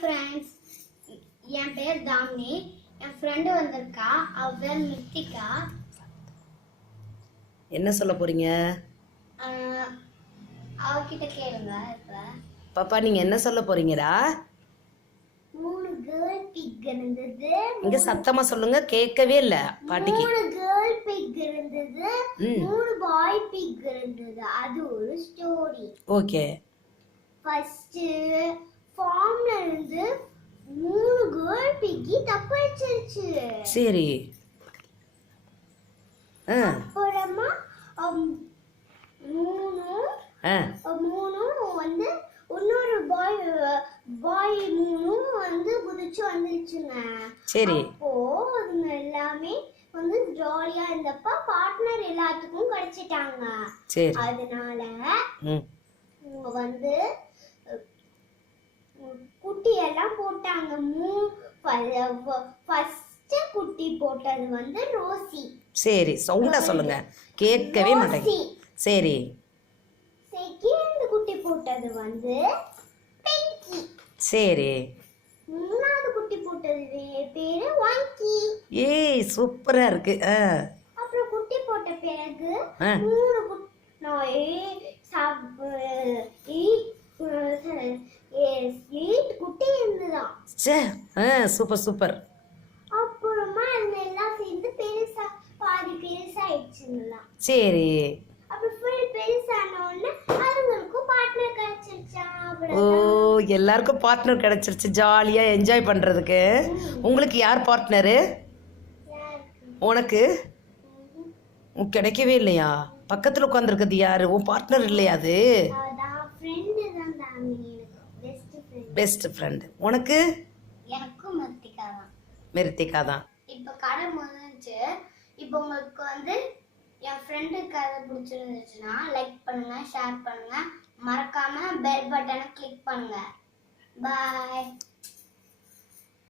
Friends, என் பேர் தாமினி. என் friend வந்திருக்கா, அவ பேர் மித்திகா. என்ன சொல்ல போறீங்க? அவகிட்ட கேளுங்க. இப்ப பாப்பா நீங்க என்ன சொல்ல போறீங்கடா? 3 கேர்ள் பிக் இருந்தது. இங்க சத்தமா சொல்லுங்க, கேட்கவே இல்ல பாட்டிக்கு. 3 கேர்ள் பிக் இருந்தது, 3 பாய் பிக் இருந்தது. அது ஒரு ஸ்டோரி. ஓகே. ஃபர்ஸ்ட் ஃபார்ம்ல இருந்து 3 கேர்ள் பிக்கி தப்பிச்சிருச்சு. சரி. அப்புறமா மூணும் வந்து இன்னொரு பாய் மூணும் வந்து குதிச்சு வந்துருச்சுங்க. சரி. அப்போ அதுங்க எல்லாமே வந்து ஜாலியா இருந்தப்ப பார்ட்னர் எல்லாத்துக்கும் கிடைச்சிட்டாங்க. சரி. அதனால வந்து குட்டி எல்லாம் போட்டாங்க. ஃபர்ஸ்ட் குட்டி போட்டது வந்து ரோசி. சரி, சவுண்டா சொல்லுங்க, கேட்கவே மாட்டேங்குது. சரி. செகண்ட் குட்டி போட்டது வந்து பிங்கி. சரி. மூணாவது குட்டி போட்டது பேரு வாங்கி. ஏய் சூப்பரா இருக்கு. அப்புறம் குட்டி போட்ட பிறகு 8 குட்டி இருந்துதான். Super super. அப்புறமா அந்த எல்லாம் சேர்ந்து பெருசா பாதி பெருசாயிடுச்சுங்களா. சரி. அப்புறம் ஃபுல் பெருசான உடனே அதுங்களுக்கும் பார்ட்னர் கிடைச்சிருச்சா. ஓ, எல்லாருக்கும் பார்ட்னர் கிடைச்சிருச்சு ஜாலியா என்ஜாய் பண்றதுக்கு. உங்களுக்கு யார் பார்ட்னரு? உனக்கு கிடைக்கவே இல்லையா? பக்கத்துல உட்காந்துருக்குது யாரு? உன் பார்ட்னர் இல்லையா? அது பெஸ்ட் ஃப்ரெண்ட். உனக்கு? எனக்கும் மிருத்திகா தான். மிருத்திகா தான். இப்போ கதை முடிஞ்சிச்சு. இப்போ உங்களுக்கு வந்து என் ஃப்ரெண்டு கதை பிடிச்சிருந்துச்சுன்னா லைக் பண்ணுங்க, ஷேர் பண்ணுங்க, மறக்காம பெல் பட்டனை கிளிக் பண்ணுங்க. பாய்.